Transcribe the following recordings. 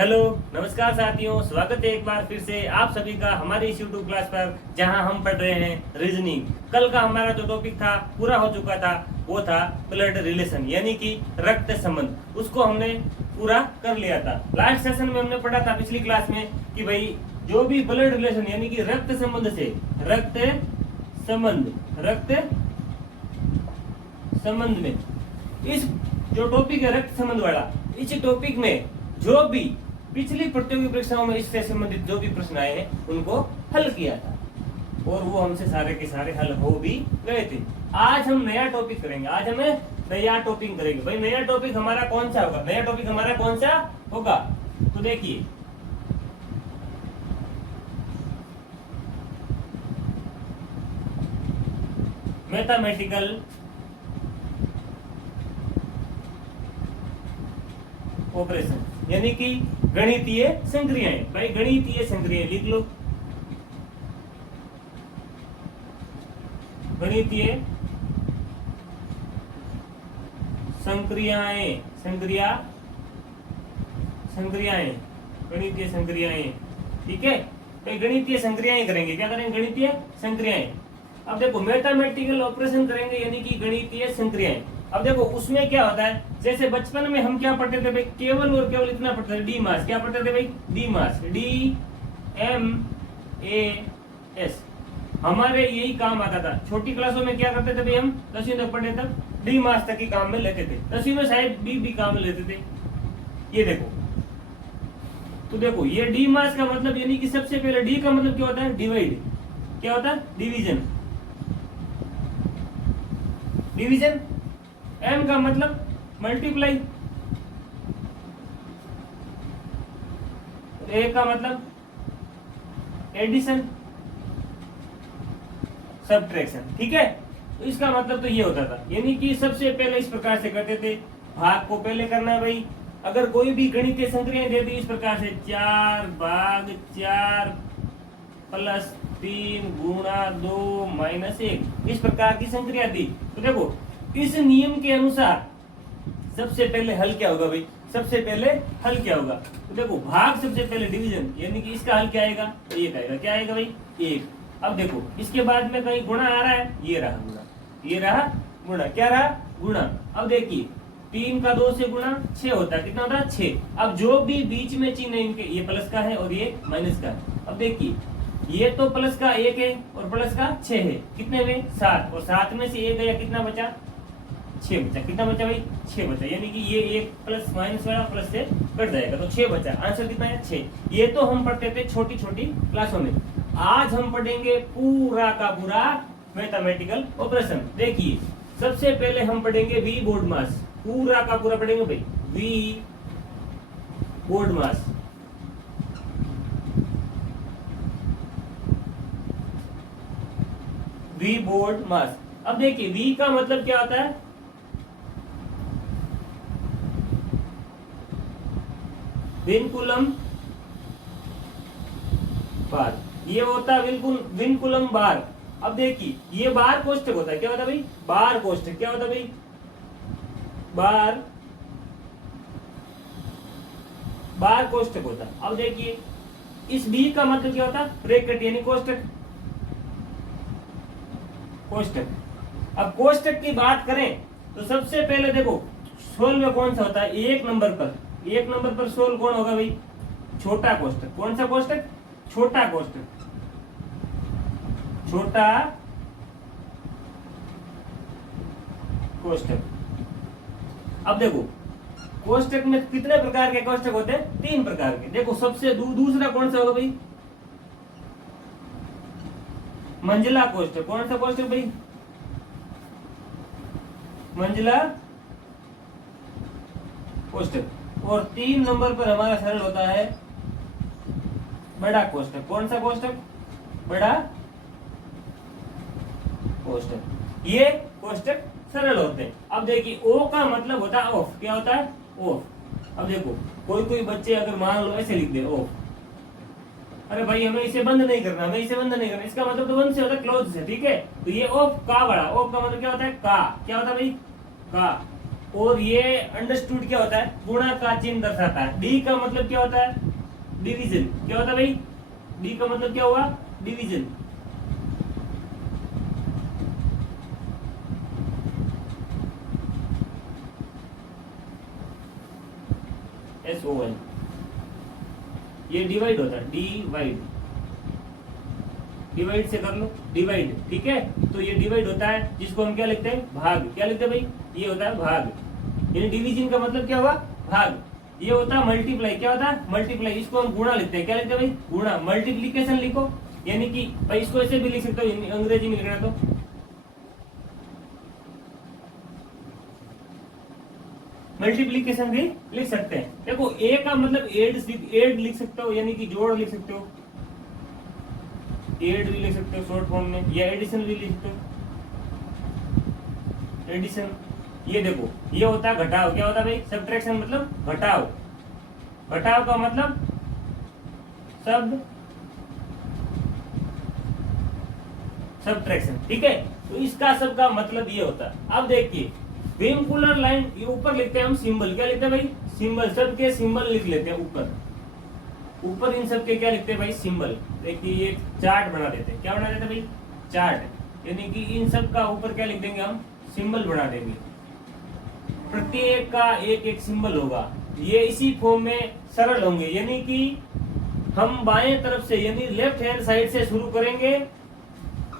Hello नमस्कार साथियों, स्वागत है एक बार फिर से आप सभी का हमारी इस यूट्यूब क्लास पर, जहां हम पढ़ रहे हैं रीजनिंग। कल का हमारा जो टॉपिक था पूरा हो चुका था, वो था ब्लड रिलेशन यानी कि रक्त संबंध। उसको हमने पूरा कर लिया था। लास्ट सेशन में हमने पढ़ा था पिछली क्लास में कि भाई जो भी ब्लड रिलेशन यानी कि रक्त संबंध में इस जो टॉपिक है रक्त संबंध वाला, इस टॉपिक में जो भी पिछली प्रतियोगी परीक्षाओं में इससे संबंधित जो भी प्रश्न आए हैं उनको हल किया था और वो हमसे सारे के सारे हल हो भी गए थे। आज हम नया टॉपिक करेंगे। आज हमें नया टॉपिक करेंगे। भाई नया टॉपिक हमारा कौन सा होगा? नया टॉपिक हमारा कौन सा होगा? तो देखिए, मैथमेटिकल ऑपरेशन यानी कि गणितीय संक्रियाएं। भाई गणितीय संक्रियाएं लिख लो। गणितीय संक्रियाएं गणितीय संक्रियाएं, ठीक है। तो गणितीय संक्रियाएं करेंगे। क्या करेंगे? गणितीय संक्रियाएं। अब देखो मैथमेटिकल ऑपरेशन करेंगे यानी कि गणितीय संक्रियाएं। अब देखो उसमें क्या होता है, जैसे बचपन में हम क्या पढ़ते थे भाई, केवल और केवल इतना पढ़ते थे, डी मास। क्या पढ़ते थे भाई? डी मास, DMAS। हमारे यही काम आता था। छोटी क्लासों में क्या करते थे भाई, हम 10वीं तक पढ़े तब डी मास तक ही काम में लेते थे। 10वीं में शायद बी भी काम में लेते थे। ये देखो, तो देखो ये डी मास का मतलब यानी कि सबसे पहले डी का मतलब क्या होता है? डिवाइड। क्या होता है? डिवीजन। डिवीजन। एम का मतलब मल्टीप्लाई। ए का मतलब एडिशन, सब्ट्रैक्शन, ठीक है। तो इसका मतलब तो ये होता था, यानी कि सबसे पहले इस प्रकार से करते थे। भाग को पहले करना है भाई। अगर कोई भी गणितीय संक्रियाएं दे दी इस प्रकार से, 4 भाग 4 प्लस 3 गुणा 2 माइनस 1, इस प्रकार की संक्रिया दी। तो देखो इस नियम के अनुसार सबसे पहले हल क्या होगा भाई? सबसे पहले हल क्या होगा? तो देखो भाग सबसे पहले डिवीजन यानी कि इसका हल क्या आएगा? 1 आएगा। क्या आएगा भाई? 1। अब देखो इसके बाद में कहीं गुणा आ रहा है, ये रहा गुणा, ये रहा गुणा। क्या रहा? गुणा। अब देखिए 3 का 2 से गुणा 6 होता है। कितना होता है? 6। अब जो भी बीच में चिन्ह है इनके, ये प्लस का है और ये माइनस का है। अब देखिए ये तो प्लस का 1 है और प्लस का 6 है। कितने में? 7। और 7 में से 1 गया, कितना बचा? 6 बचा। कितना बचा भाई? 6 बचा। यानी कि ये 1 प्लस माइनस वाला प्लस से कट जाएगा, तो 6 बचा। आंसर कितना है? 6। ये तो हम पढ़ते थे छोटी छोटी क्लासों में। आज हम पढ़ेंगे पूरा का पूरा मैथमेटिकल ऑपरेशन। देखिए सबसे पहले हम पढ़ेंगे वी बोर्ड मास। पूरा का पूरा पढ़ेंगे भाई, V BODMAS. V BODMAS. अब देखिए वी का मतलब क्या होता है? Vinculum bar. ये होता है विनकुलम बार। अब देखिए ये बार कोष्ठक होता है। क्या होता है भाई? बार कोष्ठक। क्या होता है भाई? बार कोष्ठक होता है। अब देखिए इस बी का मतलब क्या होता है? ब्रैकेट यानी कोष्ठक। कोष्ठक। अब कोष्ठक की बात करें तो सबसे पहले देखो सोल में कौन सा होता है? 1 नंबर पर सोल कौन होगा भाई? छोटा कोष्ठक। कौन सा कोष्ठक? छोटा कोष्ठक। छोटा कोष्ठक। अब देखो कोष्ठक में कितने प्रकार के कोष्ठक होते हैं? 3 प्रकार के। देखो सबसे दूसरा कौन सा होगा भाई? मंजिला कोष्ठक। कौन सा कोष्ठक भाई? मंजिला कोष्ठक। और 3 नंबर पर हमारा सरल होता है बड़ा कोष्ठक। कौन सा कोष्ठक? बड़ा कोष्ठक। ये कोष्ठक सरल होते हैं। अब देखिए ओ का मतलब होता है ऑफ। क्या होता है? ऑफ। अब देखो कोई बच्चे अगर मान लो ऐसे लिख दे ऑफ, अरे भाई हमें इसे बंद नहीं करना, इसका मतलब तो बंद से होता है, क्लोज से, ठीक है। तो ये ऑफ का बड़ा। ऑफ का मतलब क्या होता है? का। क्या होता है भाई? का। और ये अंडरस्टूड क्या होता है, गुणा का चिन्ह दर्शाता है। डी का मतलब क्या होता है, डिवीजन। क्या होता है भाई, डी का मतलब क्या हुआ, डिवीजन। SON, ये डिवाइड होता है, डिवाइड, डिवाइड से कर लो, डिवाइड, ठीक है। तो ये डिवाइड होता है जिसको हम क्या लिखते हैं, भाग। क्या लिखते हैं भाई, ये होता है भाग। यानी डिवीजन का मतलब क्या हुआ, भाग। ये होता है मल्टीप्लाई। क्या होता है, मल्टीप्लाई। इसको हम गुणा लिखते हैं। क्या लिखते हैं भाई, गुणा। मल्टीप्लीकेशन लिखो, यानी कि भाई इसको ऐसे भी लिख सकते हो, अंग्रेजी में लिखना तो मल्टीप्लीकेशन भी लिख सकते हैं। देखो ए का मतलब एड लिख सकते हो, यानी कि जोड़ लिख सकते हो, एड भी लिख सकते हो शॉर्ट फॉर्म में, या एडिशन भी लिख सकते हो, एडिशन। ये देखो ये होता है घटाव। क्या होता है भाई, सब्ट्रैक्शन मतलब घटाव। घटाव का मतलब सब सब्ट्रैक्शन, ठीक है। तो इसका सब का मतलब ये होता है। अब देखिए वेमकुलर लाइन, ये ऊपर लिखते हैं हम सिंबल। क्या लिखते हैं भाई, सिंबल। सबके सिंबल लिख लेते हैं ऊपर। ऊपर इन सब के क्या लिखते हैं भाई, सिंबल। देखिए ये चार्ट बना देते हैं। क्या बना देते हैं भाई, चार्ट। यानी कि इन सब का ऊपर क्या लिख देंगे हम, सिंबल बना देंगे। प्रत्येक का एक एक सिंबल होगा। ये इसी फॉर्म में सरल होंगे, यानी कि हम बाएं तरफ से यानी लेफ्ट हैंड साइड से शुरू करेंगे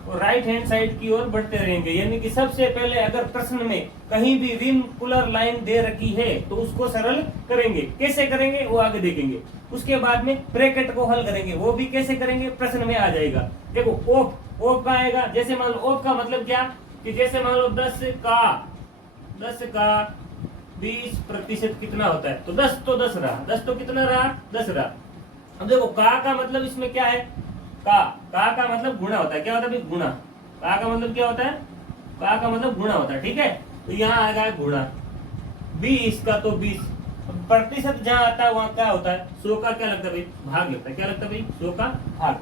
और राइट हैंड साइड की ओर बढ़ते रहेंगे। यानी कि सबसे पहले अगर प्रश्न में कहीं भी विमकुलर लाइन दे रखी है तो उसको सरल करेंगे। कैसे करेंगे वो आगे देखेंगे। उसके बाद में ब्रैकेट को हल करेंगे, वो भी कैसे करेंगे प्रश्न में आ जाएगा। देखो ओप, ओप का आएगा। जैसे मान लो ओप का मतलब क्या, कि जैसे मान लो 10 का 20% कितना होता है, तो 10 तो 10 रहा, 10 तो कितना रहा, 10 रहा। अब देखो का मतलब इसमें क्या है, का मतलब गुणा होता है। क्या होता है भाई, गुणा। का मतलब क्या होता है, का मतलब गुणा होता है, ठीक है। तो यहाँ आएगा गुणा। 20 का तो 20, प्रतिशत जहाँ आता है वहां क्या होता है, 100 का क्या लगता है भाई, भाग लगता है। क्या लगता है भाई, 100 का भाग।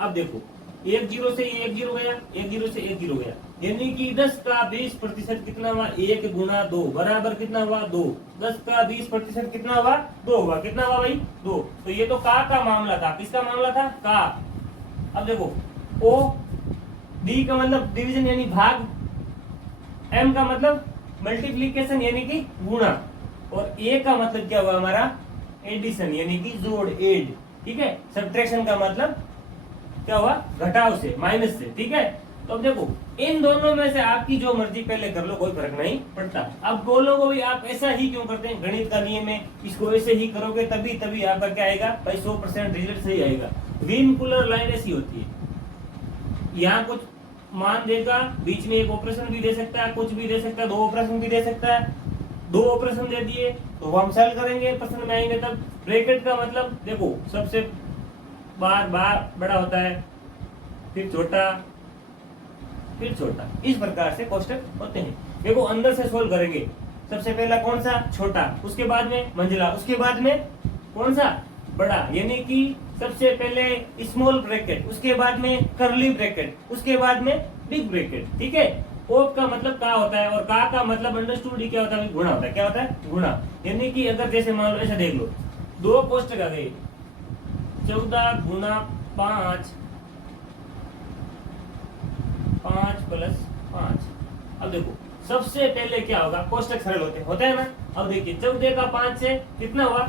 अब देखो 1 0 से 1 0 गया, 1 0 से 1 0 गया, यानी कि 10 का 20% कितना हुआ, 1 गुना 2 बराबर कितना हुआ, 2। 10 का 20% कितना हुआ, 2 हुआ। कितना हुआ भाई, 2। तो ये तो का मामला था। किसका मामला था, का। अब देखो ओ, डी का मतलब डिवीजन यानी भाग, एम का मतलब मल्टीप्लीकेशन यानी कि गुणा, और ए का मतलब क्या हुआ हमारा, एडिशन यानी कि जोड़, एड, ठीक है। सब्ट्रैक्शन का मतलब क्या हुआ, घटाव से, माइनस से, ठीक है। तो अब देखो इन दोनों में से आपकी जो मर्जी पहले कर लो, कोई फर्क नहीं पड़ता। अब बोलोगे भाई आप ऐसा ही क्यों करते हैं, गणित का नियम है, इसको ऐसे ही करोगे तभी आपका क्या आएगा भाई, 100% रिजल्ट सही आएगा। विमकुलर लाइन ऐसी होती है, यहाँ कुछ मान देगा, बीच में एक ऑपरेशन भी दे सकता है, कुछ भी दे सकता है, 2 ऑपरेशन भी दे सकता है। 2 ऑपरेशन दे दिए तो वो हम सॉल्व करेंगे, प्रश्न में आएंगे तब। ब्रैकेट का मतलब देखो सबसे बार बड़ा होता है, फिर छोटा, फिर छोटा, इस प्रकार से कोष्टक होते हैं। देखो अंदर से सोल्व करेंगे, सबसे पहला कौन सा, छोटा, उसके बाद में मंझला, उसके बाद में कौन सा, बड़ा, यानी कि सबसे पहले स्मॉल ब्रैकेट, उसके बाद में कर्ली ब्रैकेट, उसके बाद में बिग ब्रैकेट, ठीक है। ओप का मतलब का होता है, और का मतलब अंडरस्टूड क्या होता है, गुणा होता है। क्या होता है, गुणा। यानी कि अगर जैसे मान लो ऐसा देख लो, 2 कोष्टक आ गए, 14 गुना 5, 5 + 5। अब देखो सबसे पहले क्या होगा, कोष्टक सरल होते हैं ना। अब देखिए 14 का 5 से कितना हुआ,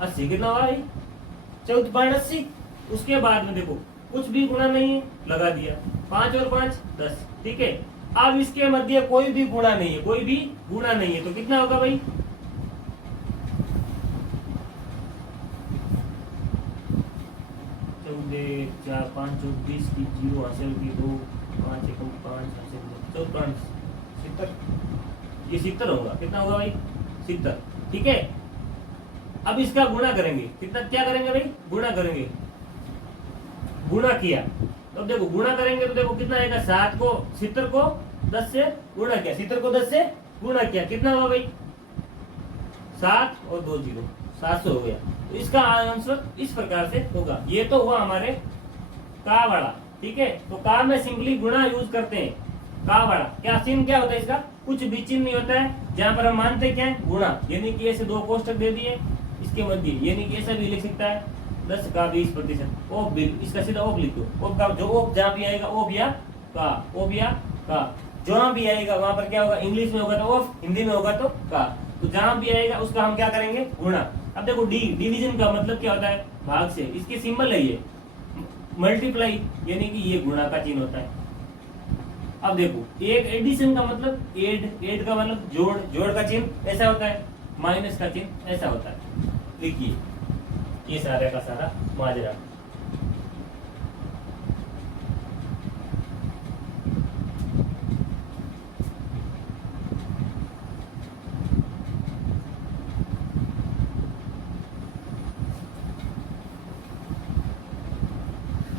80। कितना हुआ भाई, 14 5 80। उसके बाद में देखो कुछ भी गुणा नहीं है, लगा दिया, 5 और 5 10, ठीक है। अब इसके मध्य कोई भी गुणा नहीं है, कोई भी गुणा नहीं है, तो कितना होगा भाई, 14 4 5 20 की 0 हासिल की, 2 5 1 5 हासिल की, 14 5 70, ये 70 होगा। कितना होगा भाई, 70, ठीक है। अब इसका गुणा करेंगे, कितना, क्या करेंगे भाई, गुणा करेंगे। गुणा किया तो अब देखो गुणा करेंगे तो देखो कितना आएगा, 7 को 70 को 10 से गुणा किया, 70 को 10 से गुणा किया, कितना हुआ भाई, 7 और 2 0, 700 हो गया। तो इसका आंसर इस प्रकार से होगा। ये तो हुआ हमारे का वाला, ठीक है। तो का में सिंपली गुणा यूज करते हैं, का वाला क्या चिन्ह क्या होता है इसका, कुछ भी चिन्ह नहीं होता है। जहां पर हम मानते क्या है, गुणा, यानी कि ऐसे दो कोष्टक दे दिए इसके मध्य, यानी कि ऐसा भी लिख सकता है 10 का 20%। ओफ भी इसका सीधा ओफ लिख दो। ओफ का जो ओफ जहां भी आएगा ओफ या का, ओफ या का जहां भी आएगा वहां पर क्या होगा, इंग्लिश में होगा तो ओफ, हिंदी में होगा तो का। तो जहां भी आएगा उसका हम क्या करेंगे, गुणा। अब देखो डी, डिवीजन का मतलब क्या होता है, भाग से, इसके सिंबल है ये मल्टीप्लाई, यानी कि ये गुणा का चिन्ह होता है। अब देखो एक एडिशन का मतलब एड, एड का मतलब जोड़, जोड़ का चिन्ह ऐसा होता है, माइनस का चिन्ह ऐसा होता है। देखिए ये सारे का सारा माजरा।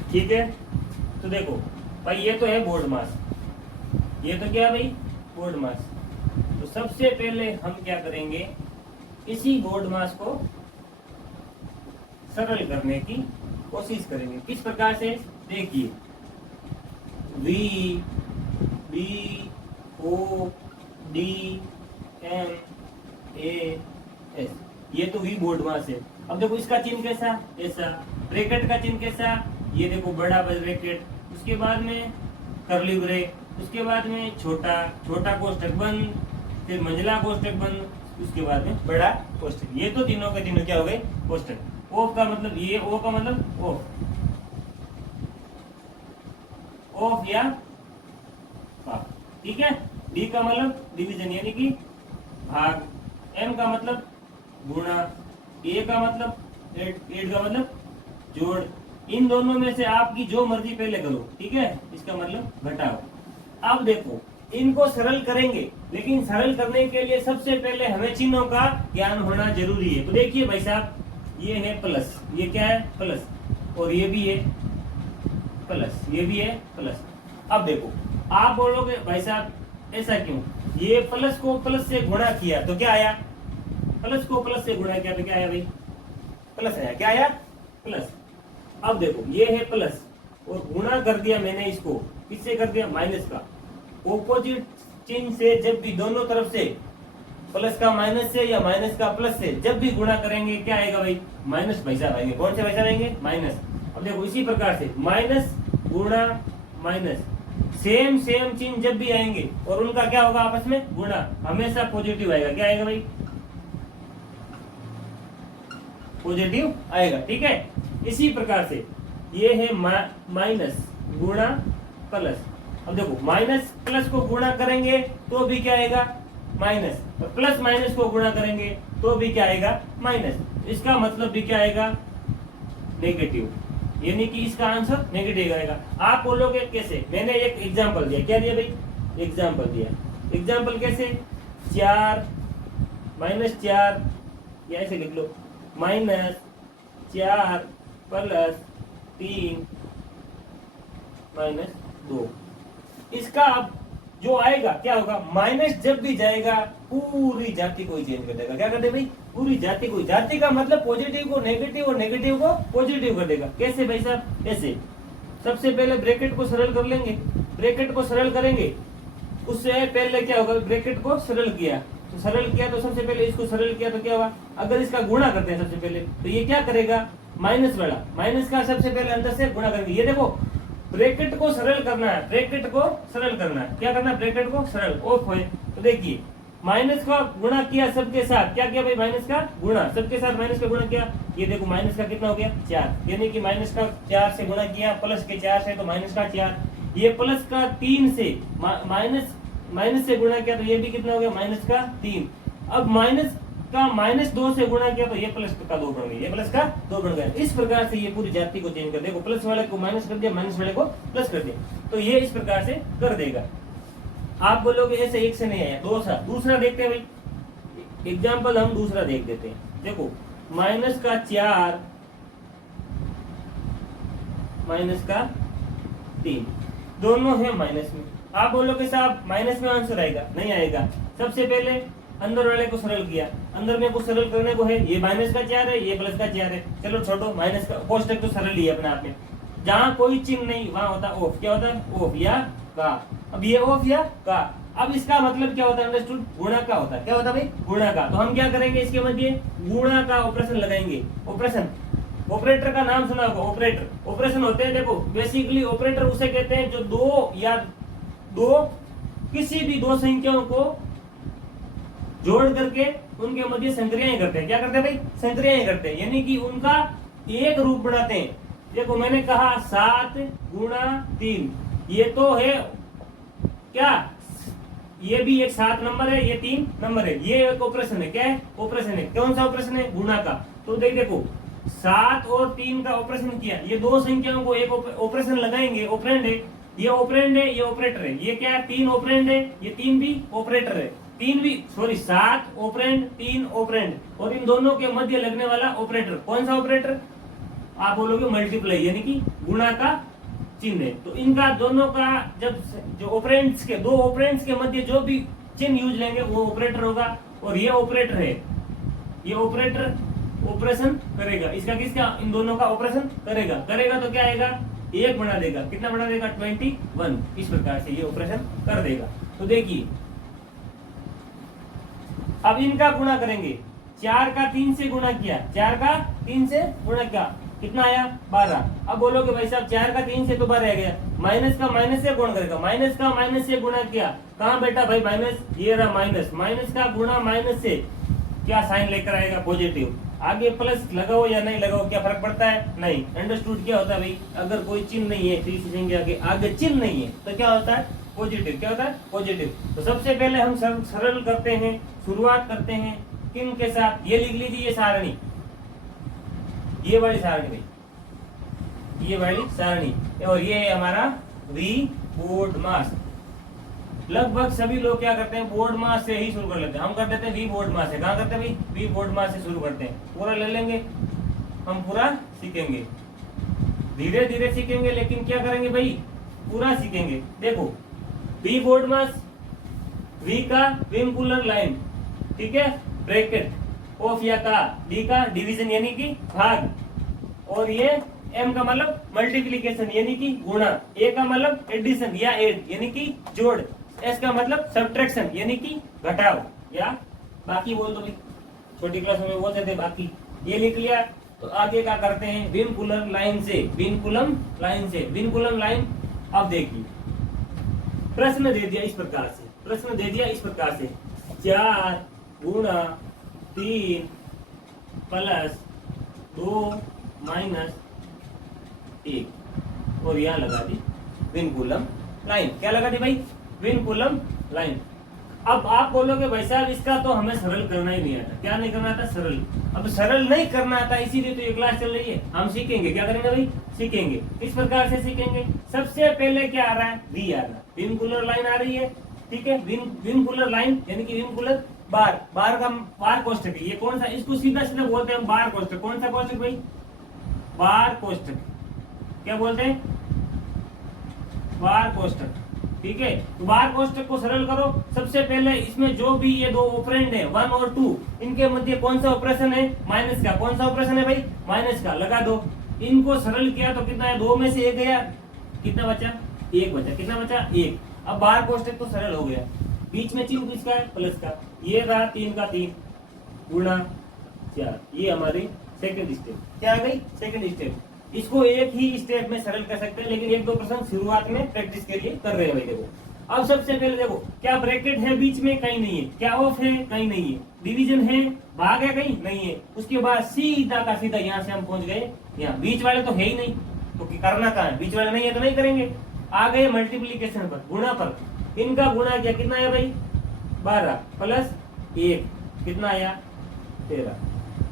ठीक है, तो देखो भाई ये तो है बोर्ड मास, ये तो क्या है भाई, बोर्ड मास। तो सबसे पहले हम क्या करेंगे, इसी बोर्ड मास को सरल करने की कोशिश करेंगे। किस प्रकार से, देखिए V, B, O, D, M, A, S, ये तो V बोर्ड मास है। अब देखो इसका चिन्ह कैसा, ऐसा, ब्रैकेट का चिन्ह कैसा, ये देखो बड़ा ब्रैकेट, उसके बाद में कर्ली ब्रेक, उसके बाद में छोटा, छोटा कोष्टक बंद, फिर मंझला कोष्टक बंद, उसके बाद में बड़ा कोष्टक। ये तो तीनों के तीनों क्या हो गए, कोष्टक। ओफ का मतलब ये, ओ का मतलब ओफ, ओफ या भाग, ठीक है। डी का मतलब डिवीजन यानी कि भाग, एम का मतलब गुणा, ए का मतलब एड का मतलब जोड़। इन दोनों में से आपकी जो मर्जी पहले करो, ठीक है, इसका मतलब घटाओ। अब देखो इनको सरल करेंगे, लेकिन सरल करने के लिए सबसे पहले हमें चिन्हों का ज्ञान होना जरूरी है। तो देखिए भाई साहब, ये है प्लस, ये क्या है प्लस, और ये भी है प्लस, ये भी है प्लस। अब देखो आप बोलोगे भाई साहब ऐसा क्यों, ये प्लस को प्लस से गुणा किया तो क्या आया, प्लस को प्लस से गुणा किया तो क्या आया भाई, प्लस आया, क्या आया, प्लस। अब देखो ये है प्लस और गुणा कर दिया मैंने इसको, किससे कर दिया, माइनस का। ऑपोजिट चिन्ह से जब भी दोनों तरफ से, प्लस का माइनस से या माइनस का प्लस से जब भी गुणा करेंगे क्या आएगा भाई, माइनस भाई साहब आएंगे। कौन से भाई साहब आएंगे, माइनस। अब देखो इसी प्रकार से माइनस गुणा माइनस, सेम सेम चिन्ह जब भी आएंगे और उनका क्या होगा आपस में गुणा, हमेशा पॉजिटिव आएगा। क्या आएगा भाई, पॉजिटिव आएगा, ठीक है। इसी प्रकार से ये है माइनस गुणा प्लस। अब देखो माइनस प्लस को गुणा करेंगे तो भी क्या आएगा, माइनस, और प्लस माइनस को गुणा करेंगे तो भी क्या आएगा, माइनस। इसका मतलब भी क्या आएगा, नेगेटिव, यानी कि इसका आंसर नेगेटिव आएगा। आप बोलोगे कैसे, मैंने एक एग्जांपल दिया, क्या दिया भाई, एग्जांपल दिया। एग्जांपल कैसे, 4 -4, या ऐसे लिख लो, -4 प्लस 3 -2। इसका अब जो आएगा क्या होगा, माइनस जब भी जाएगा पूरी जाति को ही चेंज कर देगा। क्या कर दे भाई, पूरी जाति को। जाति का मतलब पॉजिटिव को नेगेटिव और नेगेटिव को पॉजिटिव कर देगा। कैसे भाई साहब, ऐसे सबसे पहले ब्रैकेट को सरल कर लेंगे, ब्रैकेट को सरल करेंगे, उससे पहले क्या होगा, ब्रैकेट को सरल किया तो सरल किया तो सबसे पहले इसको सरल किया तो क्या हुआ, अगर इसका गुणा करते हैं सबसे पहले तो ये क्या करेगा, माइनस वाला, माइनस का सबसे पहले अंदर से गुणा करेंगे। ये देखो ब्रैकेट को सरल करना है, ब्रैकेट को सरल करना है, क्या करना है, ब्रैकेट को सरल, ऑफ होए तो देखिए माइनस का गुणा किया सबके साथ, क्या किया भाई, माइनस का गुणा सबके साथ, माइनस का गुणा किया, ये देखो माइनस का कितना हो गया 4, यानी कि माइनस का 4 से गुणा किया, प्लस के 4 से तो माइनस का 4, ये प्लस का 3 से माइनस से गुणा किया तो ये भी कितना हो गया, माइनस का 3। अब माइनस का -2 से गुणा किया तो ये प्लस का 2 बन गया, ये प्लस का 2 बन गया। इस प्रकार से ये पूरी जाति को चेंज कर देगा, प्लस वाले को माइनस कर दिया, माइनस वाले को प्लस कर दिया, तो ये इस प्रकार से कर देगा। आप बोलोगे ऐसे एक से नहीं आया, दूसरा देखते हैं भाई, एग्जाम्पल हम दूसरा देख देते हैं। देखो माइनस का 4 माइनस का 3 दोनों है माइनस में। आप बोलोगे साहब माइनस में आंसर आएगा, नहीं आएगा। सबसे पहले अंदर वाले को सरल किया, अंदर में कुछ सरल करने को है, ये माइनस का 4 है, ये प्लस का 4 है, चलो छोड़ो, माइनस का कोष्टक तो सरल ही है अपने आप में। जहां कोई चिन्ह नहीं वहां होता ऑफ, क्या होता है, ऑफ या का। अब ये ऑफ या का, अब इसका मतलब क्या होता है, अंडरस्टूड, गुणा का होता है। क्या होता है भाई, गुणा का। तो हम क्या करेंगे, इसके मध्य गुणा का ऑपरेशन लगाएंगे। ऑपरेशन, ऑपरेटर का नाम सुना होगा, ऑपरेटर। ऑपरेशन होते हैं, देखो बेसिकली ऑपरेटर उसे कहते हैं जो दो या दो किसी भी दो संख्याओं को जोड़ करके उनके मध्य संक्रियाएं करते हैं। क्या करते हैं भाई, संक्रियाएं करते हैं, यानी कि उनका एक रूप बनाते हैं। देखो मैंने कहा 7 गुणा 3, ये तो है क्या, ये भी एक 7 नंबर है, ये 3 नंबर है, ये एक ऑपरेशन है। क्या है, ऑपरेशन है। कौन सा ऑपरेशन है, गुणा का। तो देखो 7 और 3 का ऑपरेशन किया, ये दो संख्याओं को एक ऑपरेशन लगाएंगे, ऑपरेंड है, ये ऑपरेंड है, ये ऑपरेटर है। ये क्या है, 3 ऑपरेंड है, ये 3 भी ऑपरेटर है। 7 ऑपरेंड 3 ऑपरेंड, और इन दोनों के मध्य लगने वाला ऑपरेटर, कौन सा ऑपरेटर, आप बोलोगे मल्टीप्लाई, यानी कि गुणा का चिन्ह है। तो इनका दोनों का जब जो ऑपरेंड्स के दो ऑपरेंड्स के मध्य जो भी चिन्ह यूज लेंगे वो ऑपरेटर होगा। और ये ऑपरेटर है, ये ऑपरेटर ऑपरेशन करेगा, इसका किसका, इन दोनों का ऑपरेशन करेगा तो क्या आएगा, 1 बना देगा। कितना बना देगा, 21। इस प्रकार से ये ऑपरेशन कर देगा। तो देखिए अब इनका गुणा करेंगे, 4 का 3 से गुणा किया, 4 का 3 से गुणा किया, कितना आया, 12। अब बोलोगे भाई साहब 4 का 3 से तो 12 आ गया, माइनस का माइनस से कौन करेगा, माइनस का माइनस से गुणा किया, कहाँ बेटा भाई माइनस, ये रहा माइनस, माइनस का गुणा माइनस से क्या साइन लेकर आएगा, पॉजिटिव। आगे प्लस लगाओ या नहीं लगाओ क्या फर्क पड़ता है, नहीं। अंडरस्टूड। क्या होता है भाई, अगर कोई चिन्ह नहीं है, तीसरी संख्या के आगे चिन्ह नहीं है तो क्या होता है, पॉजिटिव। क्या होता है, पॉजिटिव। तो सबसे पहले हम सरल करते हैं, शुरुआत करते हैं किन के साथ, ये लिख लीजिए, ये सारणी, ये वाली सारणी भाई, ये वाली सारणी, और ये है हमारा वी बोर्ड मास। लगभग सभी लोग क्या करते हैं, बोर्ड मास से ही शुरू कर लेते हैं। हम कर देते हैं वी बोर्ड मास से। कहाँ करते हैं भाई, वी बोर्ड मास से शुरू करते हैं। पूरा ले लेंगे, हम पूरा सीखेंगे, धीरे धीरे सीखेंगे, लेकिन क्या करेंगे भाई, पूरा सीखेंगे। देखो वी बोर्ड मास, वी का विंकुलर लाइन, ठीक है, ब्रैकेट, ऑफ या का, डी का डिवीजन यानी कि भाग, और ये एम का मतलब मल्टीप्लिकेशन यानी कि गुणा, ए का मतलब एडिशन या एड यानी कि जोड़, एस का मतलब सब्ट्रैक्शन यानी कि घटाव, या बाकी बोल दो, छोटी क्लास में बोलते थे बाकी। ये लिख लिया। तो आगे क्या करते हैं, विनकुलर लाइन से, विनकुलम लाइन से, विनकुलम लाइन। अब देखिए प्रश्न दे दिया इस प्रकार से, प्रश्न दे दिया इस प्रकार से, 4 गुणा 3 प्लस 2 माइनस 1, और यहां लगा दी विनकुलम लाइन। क्या लगा दी भाई, विनकुलम लाइन। अब आप बोलोगे भाई साहब इसका तो हमें सरल करना ही नहीं आता। क्या नहीं करना आता, सरल। अब सरल नहीं करना आता, इसीलिए तो ये क्लास चल रही है। हम सीखेंगे, क्या करेंगे भाई, सीखेंगे। इस प्रकार से सीखेंगे। सबसे पहले क्या आ रहा है, वी आ रहा है, विनकुलर लाइन आ रही है, ठीक है। विनकुलर लाइन यानी कि विनकुलर बार, बार का बार कोष्ठक है। ये कौन सा, इसको सीधा सीधा बोलते हैं बार कोष्ठक। कौन सा कोष्ठक भाई, बार कोष्ठक। क्या बोलते हैं, बार कोष्ठक, ठीक है। तो बार कोष्ठक को सरल करो। सबसे पहले इसमें जो भी ये दो ऑपरेंड है 1 और 2, इनके मध्य कौन सा ऑपरेशन है, माइनस का। कौन सा ऑपरेशन है भाई, माइनस का, लगा दो। इनको सरल किया तो कितना है, 2 में से 1 गया, कितना बचा, 1 बचा। कितना बचा, 1। अब बार कोष्ठक तो सरल हो गया। बीच में चिन्ह किसका है, प्लस का। ये रहा 3 का 3 गुणा 4, ये हमारी सेकंड स्टेप। क्या आ गई, सेकंड स्टेप। इसको एक ही स्टेप में सरल कर सकते हैं, लेकिन 1-2 प्रश्न शुरुआत में प्रैक्टिस के लिए कर रहे हैं भाई। देखो अब सबसे पहले देखो, क्या ब्रैकेट है बीच में, कहीं नहीं है। क्या ऑफ है, कहीं नहीं है। डिवीजन है, भाग है, कहीं नहीं है। उसके बाद सीधा का सीधा यहाँ से हम पहुंच गए यहाँ। बीच वाले तो है ही नहीं, तो करना कहाँ है, बीच वाले नहीं है तो नहीं करेंगे। आ गए मल्टीप्लीकेशन पर, गुणा पर। इनका गुणा किया, कितना आया भाई, 12 प्लस 1, कितना आया, 13।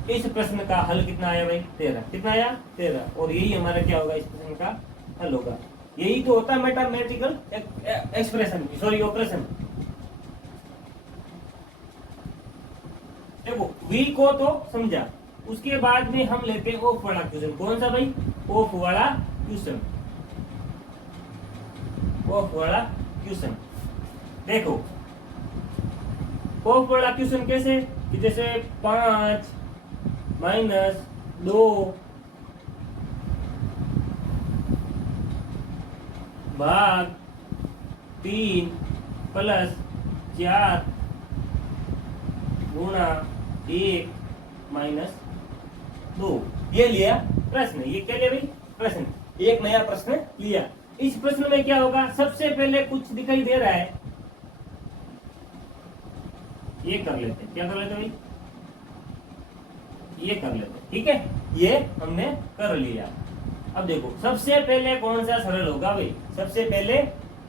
इस प्रश्न का हल कितना आया भाई, 13। कितना आया, 13। और यही हमारा क्या होगा, इस प्रश्न का हल होगा। यही तो होता है मैथमेटिकल एक्सप्रेशन, सॉरी ऑपरेशन। देखो वी को तो समझा, उसके बाद में हम लेते हैं ऑफ वाला क्वेश्चन। कौन सा भाई, ऑफ वाला क्वेश्चन, ऑफ वाला क्वेश्चन। देखो ऑफ वाला क्वेश्चन कैसे, कि जैसे 5 माइनस 2 भाग 3 प्लस 4 गुणा 1 माइनस 2। ये लिया प्रश्न। ये क्या लिया भाई? प्रश्न। एक नया प्रश्न लिया। इस प्रश्न में क्या होगा? सबसे पहले कुछ दिखाई दे रहा है, ये कर लेते। क्या कर लेते भाई? ये कर लेते। ठीक है, ये हमने कर लिया। अब देखो सबसे पहले कौन सा सरल होगा भाई? सबसे पहले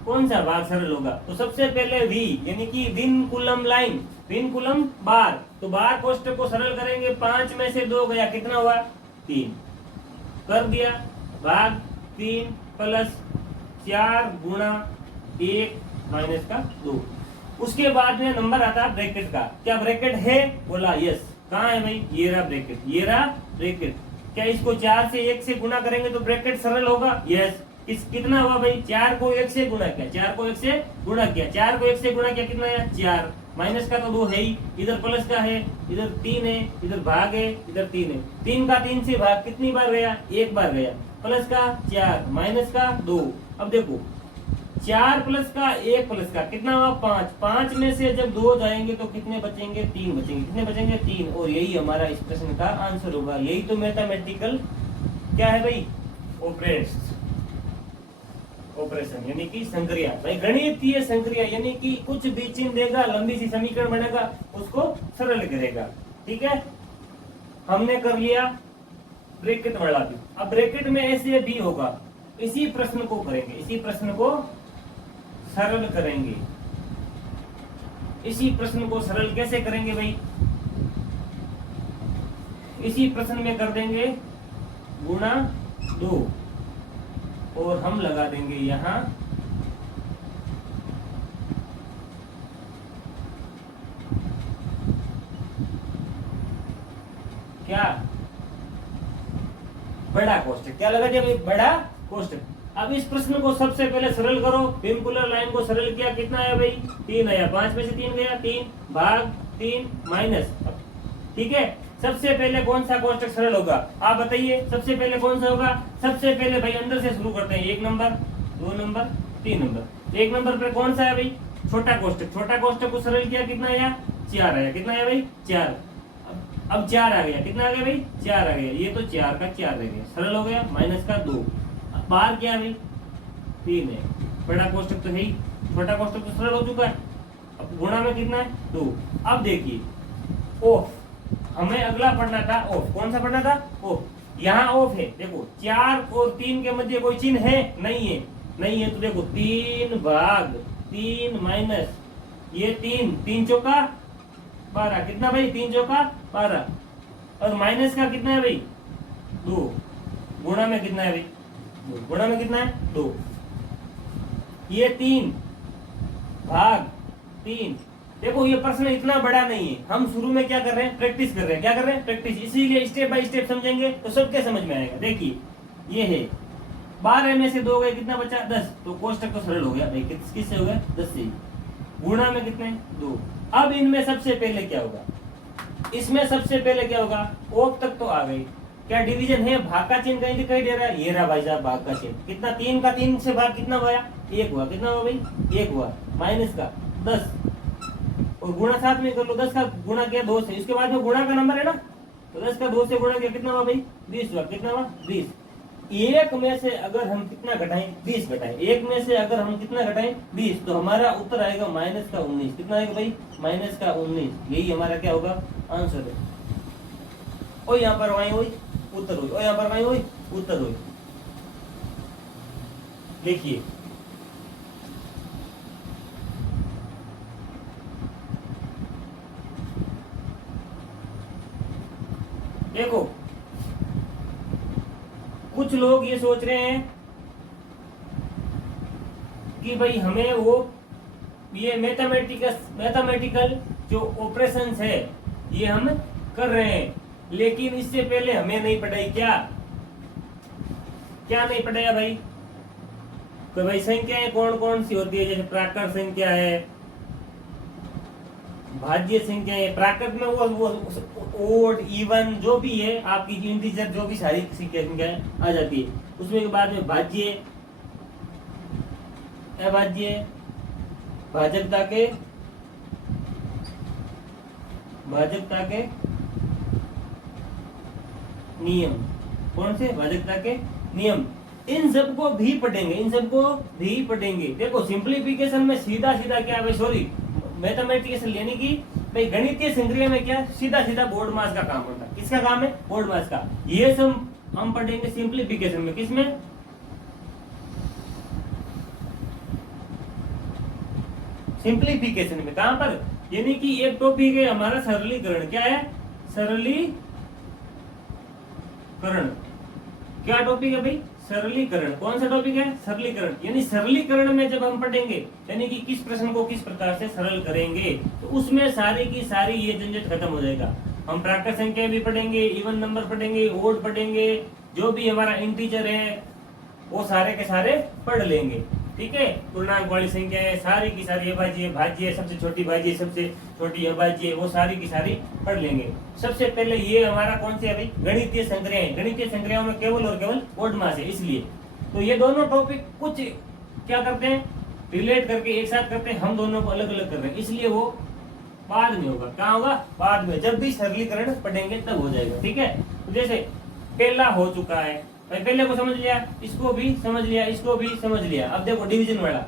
कौन सा भाग सरल होगा? तो सबसे पहले v यानी कि विनकुलम लाइन, विनकुलम बार। तो बार कोष्ठक को सरल करेंगे। 5 में से 2 गया, कितना हुआ? 3 कर दिया, भाग 3 प्लस 4 गुणा 1 माइनस का 2। उसके बाद में नंबर आता है ब्रैकेट का। क्या ब्रैकेट है? बोला यस। कहाँ है भाई? ये रहा ब्रैकेट, ये रहा ब्रैकेट। क्या इसको 4 से 1 से गुणा करेंगे तो ब्रैकेट सरल होगा? यस। इस कितना हुआ भाई? 4 को 1 से गुणा किया, 4 को 1 से गुणा किया, 4 को 1 से गुणा किया, कितना आया? 4। माइनस का तो 2 है ही, इधर प्लस का है, इधर 3 है, इधर भाग है, इधर 3 है। 3 का 3 से भाग कितनी बार गया? 1 बार गया। प्लस का 4, माइनस का 2। अब देखो 4 प्लस का 1 प्लस का कितना हुआ? 5। 5 में से जब 2 जाएंगे तो कितने बचेंगे? 3 बचेंगे। कितने बचेंगे? 3। और यही हमारा इस प्रश्न का आंसर होगा। यही तो मैथमेटिकल क्या है भाई? ऑपरेशन यानी कि संक्रिया। भाई गणितीय संक्रिया यानी कि कुछ भी चिन्ह देगा, लंबी सी समीकरण बनेगा, उसको सरल करेगा। ठीक है, हमने कर लिया ब्रैकेट वाला भी। अब ब्रैकेट में ऐसे भी होगा। इसी प्रश्न को करेंगे, इसी प्रश्न को सरल करेंगे। इसी प्रश्न को सरल कैसे करेंगे भाई? इसी प्रश्न में कर देंगे गुणा 2 और हम लगा देंगे यहां क्या? बड़ा कोष्ठक। क्या लगा दिया भाई? बड़ा कोष्ठक। अब इस प्रश्न को सबसे पहले सरल करो। विनकुलर लाइन को सरल किया, कितना आया भाई? 3 आया। 5 में से 3 गया, 3 भाग 3 माइनस। ठीक है, सबसे पहले कौन सा कोष्ठक सरल होगा? आप बताइए, सबसे पहले कौन सा होगा? सबसे पहले भाई अंदर से शुरू करते हैं। 1 नंबर, 2 नंबर, 3 नंबर। 1 नंबर पे कौन सा है भाई? छोटा कोष्ठक। छोटा कोष्ठक को सरल किया, कितना आया? 4 आया। कितना आया भाई? 4। अब 4 आ गया, कितना आ गया भाई? 4 आ गया। ये तो 4 का 4 रह गया, सरल हो गया। माइनस का 2। बाहर क्या है भाई? 3 है। बड़ा कोष्ठक तो है ही, छोटा कोष्ठक तो सरल हो चुका है। अब गुणा में कितना है? 2। अब देखिए ऑफ, हमें अगला पढ़ना था ऑफ। कौन सा पढ़ना था? ऑफ। यहाँ ऑफ है। देखो 4 और 3 के मध्य कोई चिन्ह है? नहीं है। नहीं है तो देखो 3 भाग 3 माइनस ये 3 चौका 12। कितना भाई? 3 चौका 12। और माइनस का कितना है भाई? 2। गुणा में कितना है भाई? 2। गुणा में कितना है? 2। ये 3 भाग 3। देखो ये प्रश्न इतना बड़ा नहीं है। हम शुरू में क्या कर रहे हैं? प्रैक्टिस कर रहे हैं। क्या कर रहे हैं? प्रैक्टिस। इसीलिए स्टेप बाय स्टेप समझेंगे तो सबके समझ में आएगा। देखिए ये है 12 में से 2 गए, कितना बचा? 10। तो कोष्ठक तो सरल हो गया भाई। किससे हो गया? 10 से। गुणा में कितने? 2। अब इनमें सबसे पहले क्या होगा? इसमें सबसे पहले क्या होगा? ऑफ तक तो आ गई। क्या डिवीजन है? भाग का चिन्ह कहीं दिखाई दे रहा है? ये रहा भाई साहब भाग का चिन्ह। कितना? 3 का 3 से भाग कितना हुआ? 1 हुआ। कितना हुआ भाई? 1 हुआ। माइनस का 10 और गुणा साथ में कर लो। 10 का गुणा किया 2 से, इसके बाद में गुणा का नंबर है ना, तो 10 का 2 से गुणा किया, कितना हुआ भाई? 20 हुआ। कितना हुआ? 20। 1 में से अगर हम कितना घटाएं? 20 घटाएं। 1 में से अगर हम कितना घटाएं? 20, तो हमारा उत्तर आएगा माइनस का 19। कितना आएगा भाई? माइनस का 19। यही हमारा क्या होगा? आंसर है। और यहाँ पर वही हुई उत्तर हुई, और यहाँ पर वही हुई उत्तर हुई। देखिए देखो कुछ लोग ये सोच रहे हैं कि भाई हमें वो ये मैथमेटिकल जो ऑपरेशंस है ये हम कर रहे हैं, लेकिन इससे पहले हमें नहीं पढ़ाई। क्या नहीं पढ़ाया भाई? तो भाई संख्याएं कौन कौन सी होती है? जैसे प्राकृत संख्या है, भाज्य संख्या है। प्राकृत में वो ओड इवन जो भी है आपकी इंटीजर जो भी सारी संख्याएं आ जाती है। उसमें के बाद में भाज्य, अभाज्य, भाजकता के नियम। कौन से? भाजकता के नियम। इन सबको भी पढ़ेंगे। देखो सिंप्लीफिकेशन में सीधा सीधा क्या है, सॉरी मैथमेटिक्स यानी कि भाई गणितीय संक्रिया में क्या सीधा सीधा बोर्ड मास का काम होता है। किसका काम है? बोर्ड मास का। ये सब हम पढ़ेंगे सिंप्लीफिकेशन में। किसमें? सिंप्लीफिकेशन में। कहां पर? यानी कि एक टॉपिक है हमारा सरलीकरण। क्या है? सरलीकरण। क्या टॉपिक है भाई? सरलीकरण। कौन सा टॉपिक है? सरलीकरण। यानी सरलीकरण में जब हम पढ़ेंगे यानी कि किस प्रश्न को किस प्रकार से सरल करेंगे, तो उसमें सारी की सारी ये झंझट खत्म हो जाएगा। हम प्राकृत संख्या भी पढ़ेंगे, इवन नंबर पढ़ेंगे, ओड पढ़ेंगे, जो भी हमारा इंटीजर है वो सारे के सारे पढ़ लेंगे। ठीक है? पूर्णांक वाली संख्या है, सारी की सारी अभाज्य, भाज्य, सबसे छोटी भाज्य, सबसे छोटी अभाज्य, वो सारी की सारी पढ़ लेंगे। सबसे पहले ये हमारा कौन से है भाई? गणितीय संक्रियाएं। गणितीय संक्रियाओं में केवल और केवल ओड मास है, इसलिए तो ये दोनों टॉपिक कुछ क्या करते हैं, रिलेट करके एक साथ करते हैं, हम दोनों को अलग अलग कर रहे हैं, इसलिए वो बाद में होगा। कहाँ होगा? बाद में, जब भी सरलीकरण पढ़ेंगे तब हो जाएगा। ठीक है? तो जैसे पहला हो चुका है भाई, पहले को समझ लिया, इसको भी समझ लिया, इसको भी समझ लिया। अब देखो डिवीजन वाला,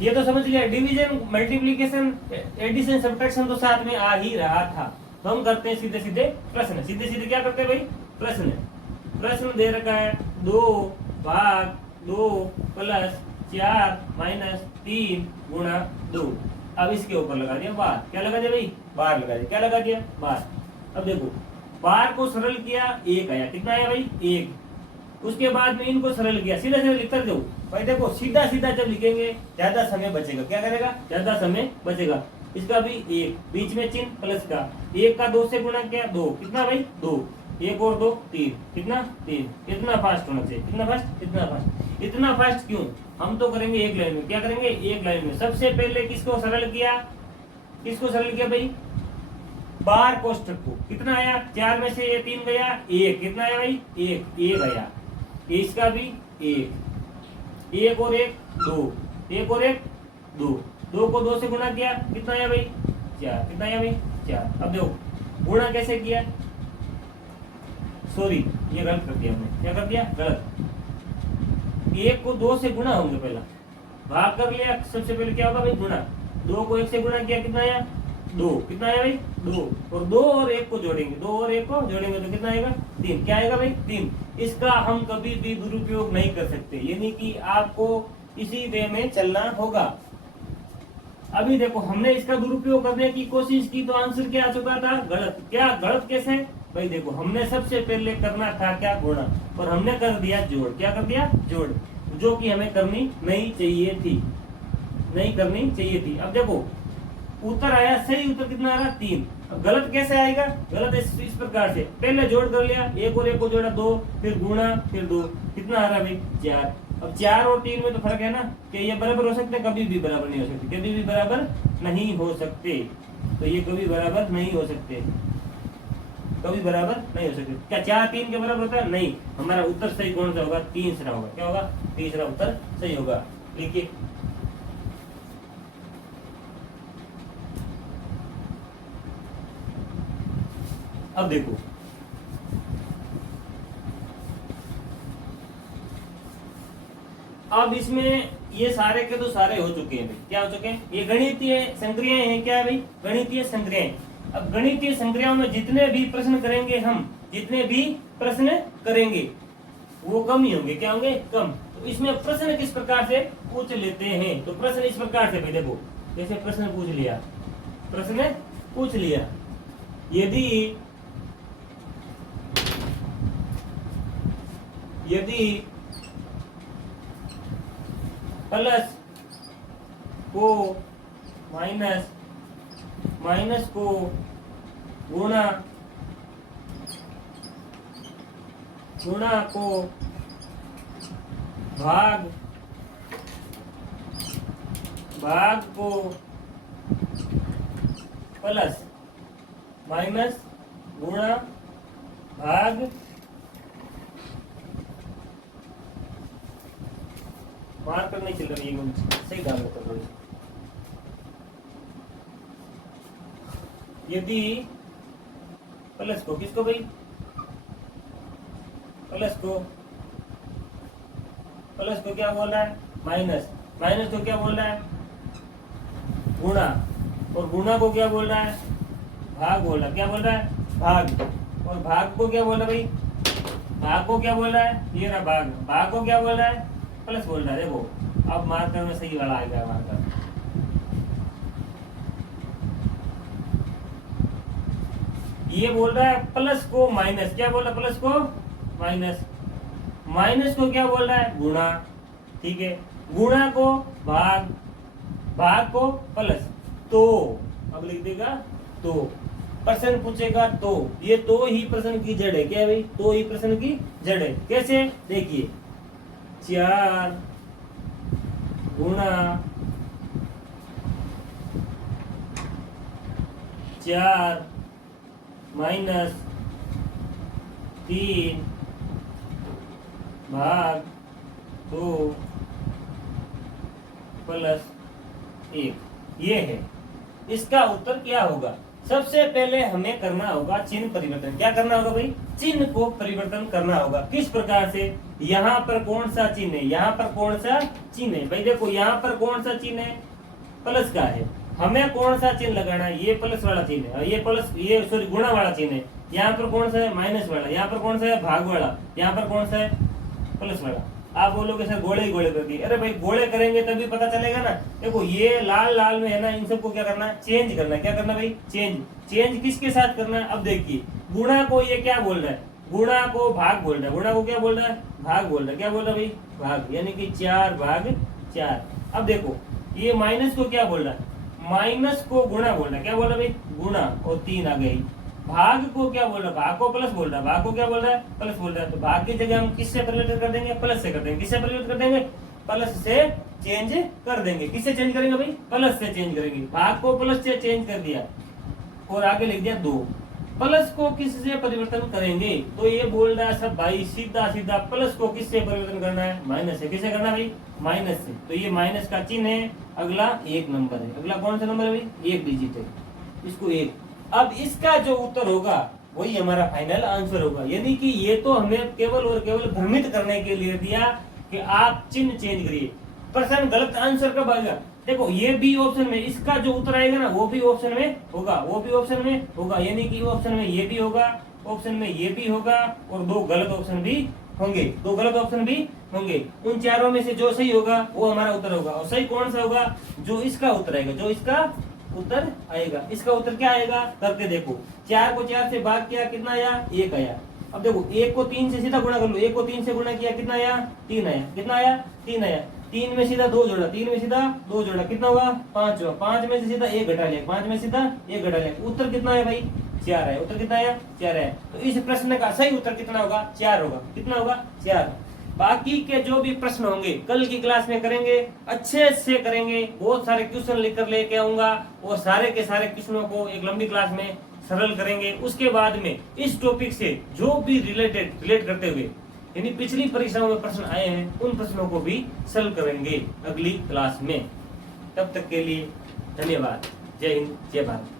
ये तो समझ लिया। डिवीजन, मल्टीप्लिकेशन, एडिशन, सब्ट्रैक्शन तो साथ में आ ही रहा था। तो हम करते हैं सीधे सीधे प्रश्न। सीधे सीधे क्या करते हैं भाई? प्रश्न दे रखा है 2 भाग 2 प्लस 4 माइनस 3 गुणा 2। अब इसके ऊपर लगा दिया बार। क्या लगा दिया भाई? बार लगा दिया। क्या लगा दिया? बार। अब देखो बार को सरल किया, 1 आया। कितना आया भाई? 1। उसके बाद में इनको सरल किया, सीधा सीधा लिखकर दो भाई। देखो सीधा सीधा जब लिखेंगे ज्यादा समय बचेगा। क्या करेगा? ज्यादा समय बचेगा। इसका भी 1, बीच में चिन्ह प्लस का, 1 का 2 से गुणा किया 2। कितना भाई? 2। 1 और 2 3। कितना? 3। इतना फास्ट होना चाहिए। कितना फास्ट? इतना फास्ट। इतना फास्ट क्यों? हम तो करेंगे एक लाइन में। क्या करेंगे? एक लाइन में। सबसे पहले किसको सरल किया? किसको सरल किया भाई? बार कोष्ठक को। कितना आया? 4 में से ये 3 गया, 1। कितना आया भाई? 1 आया। इसका भी 1 और 1 2, 1 और 1 2, 2 को 2 से गुणा किया। कितना आया भाई? 4। कितना आया भाई? 4। अब देखो गुणा कैसे किया, सॉरी ये गलत कर दिया हमने। क्या कर दिया? गलत। 1 को 2 से गुणा होंगे, पहला भाग कर लिया। सबसे पहले क्या होगा भाई? गुणा। 2 को 1 से गुणा किया, कितना आया? 2। कितना आया भाई? 2। और 2 और 1 को जोड़ेंगे, 2 और 1 को जोड़ेंगे तो कितना आएगा? 3। क्या आएगा भाई? 3। इसका हम कभी भी दुरुपयोग नहीं कर सकते, यानी कि आपको इसी वे में चलना होगा। अभी देखो हमने इसका दुरुपयोग करने की कोशिश की तो आंसर क्या आ चुका था? गलत। क्या गलत कैसे भाई? देखो हमने सबसे पहले करना था क्या? गुणा, और हमने कर दिया जोड़। क्या कर दिया? जोड़, जो कि हमें करनी नहीं चाहिए थी, नहीं करनी चाहिए थी। अब देखो उत्तर आया, सही उत्तर कितना आ रहा? 3। अब गलत कैसे आएगा? गलत इस प्रकार से, पहले जोड़ कर लिया, 1 और 1 को जोड़ा 2, फिर गुणा, फिर 2। कितना आ रहा भाई? 4। अब 4 और 3 में तो फर्क है ना, कि ये बराबर हो सकते? कभी भी बराबर नहीं हो सकते। कभी भी बराबर नहीं हो सकते। तो ये कभी बराबर नहीं हो सकते, कभी बराबर नहीं हो सकते। क्या 4 3 के बराबर होता है? नहीं। हमारा उत्तर सही कौन सा होगा? तीसरा होगा। क्या होगा? तीसरा उत्तर सही होगा। लिखिए। अब देखो अब इसमें ये सारे के तो सारे हो चुके हैं भाई। क्या हो चुके हैं? ये गणितीय संक्रियाएं हैं। क्या है भाई? गणितीय संक्रियाएं। अब गणितीय संक्रियाओं में जितने भी प्रश्न करेंगे हम, जितने भी प्रश्न करेंगे वो कम ही होंगे। क्या होंगे? कम। तो इसमें प्रश्न किस प्रकार से पूछ लेते हैं? तो प्रश्न इस प्रकार से भाई, देखो जैसे प्रश्न पूछ लिया, यदि प्लस को माइनस को गुणा को भाग को प्लस माइनस गुणा भाग मार्कर नहीं चल रहा है, ये सही काम कर रहा है। यदि प्लस को, किसको भाई, प्लस को क्या बोल रहा है, माइनस, माइनस को क्या बोल रहा है, गुणा, और गुणा को क्या बोल रहा है, भाग बोल रहा है, क्या बोल रहा है, भाग, और भाग को क्या बोल रहा है भाई, भाग को क्या बोल रहा है, ये रहा भाग, भाग को क्या बोल रहा है, प्लस बोल रहा है। देखो अब मार्कर में सही वाला आएगा, मार्कर ये बोल रहा है प्लस को माइनस, क्या बोल रहा है, प्लस को माइनस, माइनस को क्या बोल रहा है, गुणा, ठीक है, गुणा को भाग, भाग को प्लस, तो अब लिख देगा तो, प्रश्न पूछेगा तो, ये तो ही प्रश्न की जड़ है, क्या है भाई, तो ही प्रश्न की जड़ है। कैसे, देखिए 4 गुणा 4 माइनस 3 भाग 2 प्लस 1, ये है। इसका उत्तर क्या होगा, सबसे पहले हमें करना होगा चिन्ह परिवर्तन। क्या करना होगा भाई, चिन्ह को परिवर्तन करना होगा। किस प्रकार से, यहाँ पर कौन सा चिन्ह है, यहाँ पर कौन सा चिन्ह है भाई, देखो यहाँ पर कौन सा चिन्ह है, प्लस का है, हमें कौन सा चिन्ह लगाना है, ये प्लस वाला चिन्ह है, ये प्लस, ये सॉरी गुणा वाला चिन्ह है, यहाँ पर कौन सा है, माइनस वाला, यहाँ पर कौन सा है, भाग वाला, यहाँ पर कौन सा है, प्लस वाला। आप बोलोगे सर गोले ही गोले कर दिए, अरे भाई गोले करेंगे तभी पता चलेगा ना। देखो ये लाल लाल में है ना, इन सबको क्या करना है, चेंज करना है। क्या करना है भाई, चेंज, चेंज किसके साथ करना है। अब देखिए गुणा को ये क्या बोल रहा है, गुणा को भाग बोल रहा है, गुणा को क्या बोल रहा है, भाग बोल रहा है, क्या बोल रहा है भाई, भाग, यानी कि 4 भाग 4। अब देखो ये माइनस को क्या बोल रहा है, माइनस को गुणा बोल रहा है, क्या बोल रहा है भाई, गुणा, और 3 आ गई। भाग को क्या बोल रहा है, भाग को प्लस बोल रहा है, भाग को क्या बोल रहा है, प्लस बोल रहा है। तो भाग की जगह हम किससे परिवर्तन कर देंगे, प्लस से कर देंगे। किससे परिवर्तन कर देंगे, प्लस से चेंज कर देंगे। किससे चेंज करेंगे भाई, प्लस से चेंज करेंगे। भाग को प्लस से चेंज कर दिया और आगे लिख दिया 2। प्लस को किससे परिवर्तन करेंगे, तो ये बोल रहा है सब भाई सीधा सीधा प्लस को किससे परिवर्तन करना है, माइनस से। किससे करना है भाई, माइनस से। तो ये माइनस का चिन्ह है, अगला 1 नंबर है। अगला कौन सा नंबर है भाई, 1 डिजिट है, इसको 1। अब इसका जो उत्तर होगा वही हमारा फाइनल आंसर होगा। यानी कि ये तो हमें केवल और केवल भ्रमित करने के लिए दिया कि आप चिन्ह चेंज करिए। प्रश्न गलत आंसर कब आएगा, देखो ये भी ऑप्शन में, इसका जो उत्तर आएगा ना वो भी ऑप्शन में होगा, वो भी ऑप्शन में होगा। यानी कि ऑप्शन में ये भी होगा, ऑप्शन में ये भी होगा, और 2 गलत ऑप्शन भी होंगे, 2 गलत ऑप्शन भी होंगे। उन चारों में से जो सही होगा वो हमारा उत्तर होगा। और सही कौन सा होगा, जो इसका उत्तर आएगा, जो इसका उत्तर आएगा। इसका उत्तर क्या आएगा, करके देखो। 4 को 4 से भाग किया, कितना आया, 1 आया। अब देखो 1 को 3 से सीधा गुणा कर लो, 1 को 3 से गुणा किया, कितना आया, 3 आया। कितना आया, 3 आया। 3 में सीधा 2 जोड़ा, 3 में सीधा 2 जोड़ा, कितना हुआ, 5 हुआ। 5 में से सीधा 1 घटा लिया, 5 में सीधा 1 घटा लिया। उत्तर कितना है भाई, 4 है। उत्तर कितना आया, 4 है। तो इस प्रश्न का सही उत्तर कितना होगा, 4 होगा। कितना होगा, 4। बाकी के जो भी प्रश्न होंगे कल की क्लास में करेंगे, अच्छे से करेंगे। बहुत सारे क्वेश्चन लिख कर लेके आऊंगा और सारे के सारे क्वेश्चनों को एक लंबी क्लास में सरल करेंगे। उसके बाद में इस टॉपिक से जो भी रिलेट करते हुए यानी पिछली परीक्षाओं में प्रश्न आए हैं उन प्रश्नों को भी सरल करेंगे अगली क्लास में। तब तक के लिए धन्यवाद। जय हिंद, जय भारत।